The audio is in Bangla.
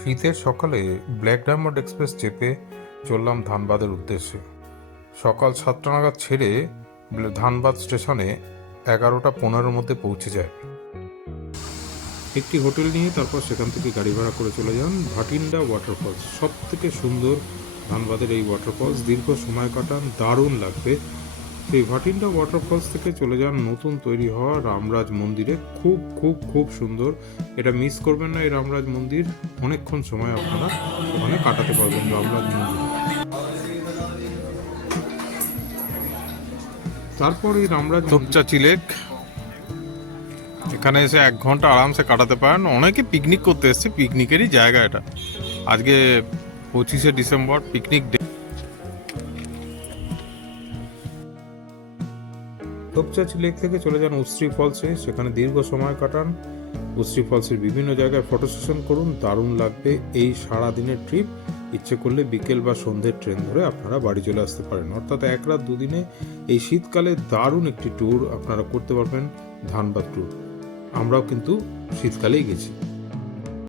শীতের সকালে ব্ল্যাক ডায়মন্ড এক্সপ্রেস চেপে চললাম ধানবাদের উদ্দেশ্যে। সকাল 7টা নাগাদ ছেড়ে ধানবাদ স্টেশনে 11টা 15-র মধ্যে পৌঁছে যায়। একটি হোটেল নিয়ে তারপর সেখান থেকে গাড়ি ভাড়া করে চলে যান ভাটিন্ডা ওয়াটারফলস। সব থেকে সুন্দর ধানবাদের এই ওয়াটারফলস, দীর্ঘ সময় কাটান, দারুণ লাগবে। সেই ভাটিন্ডা ওয়াটারফলস থেকে চলে যান নতুন তৈরি হওয়া রামরাজ মন্দিরে। খুব খুব খুব সুন্দর, এটা মিস করবেন না। এই রামরাজ মন্দির অনেকক্ষণ সময় আপনারা ওখানে কাটাতে পারবেন রামরাজ মন্দিরে। তারপর এই রামরাজ তোপচাচি লেক, এখানে এসে 1 ঘন্টা আরামসে কাটাতে পারেন। অনেকে পিকনিক করতে এসছে, পিকনিকেরই জায়গা এটা। আজকে 25শে December, picnic day. Topchanchi lake থেকে চলে যান উশ্রী ফলসে, সেখানে দীর্ঘ সময় কাটান। উশ্রী ফলসের বিভিন্ন জায়গায় ফটো সেশন করুন, দারুণ লাগবে এই সারাদিনের ট্রিপ। ইচ্ছে করলে বিকেল বা সন্ধ্যের ট্রেন ধরে আপনারা বাড়ি চলে আসতে পারেন। অর্থাৎ 1 রাত 2 দিনে এই শীতকালে দারুণ একটি ট্যুর আপনারা করতে পারবেন, ধানবাদ ট্যুর। আমরাও কিন্তু শীতকালেই গেছি।